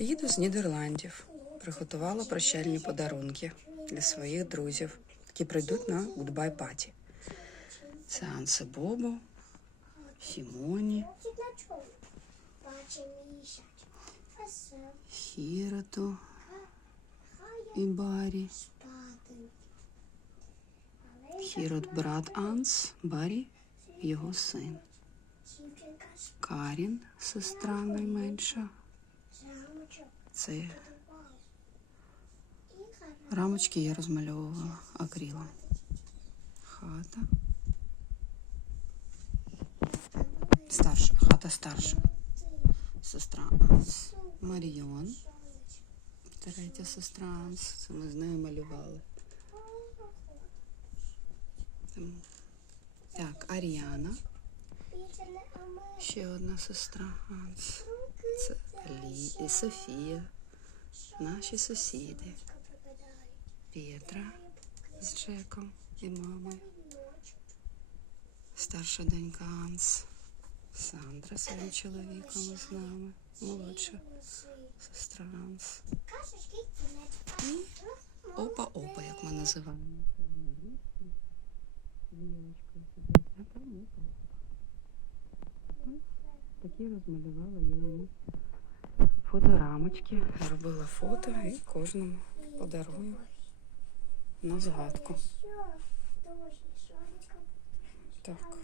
Їду з Нідерландів. Приготувала прощальні подарунки для своїх друзів, які прийдуть на Goodbye Party. Це Ансе Бобо, Сімоні, Хірото і Барі. Хірот брат Анс, Барі його син. Карін, сестра найменша. Це рамочки я розмальовувала акрилом. Хата. Старша, хата старша. Сестра Анс. Маріон. Третя сестра Анс. Це ми нею малювали. Так, Аріана. Ще одна сестра Анс. Це Лі і Софія. Наші сусіди. Петра з Джеком і мамою. Старша донька Анс. Сандра своїм чоловіком з нами. Молодша сестра Анс. І опа-опа, як ми називаємо. А там. Такі розмалювала я їм фоторамочки. Робила фото і кожному подарую на згадку. Так.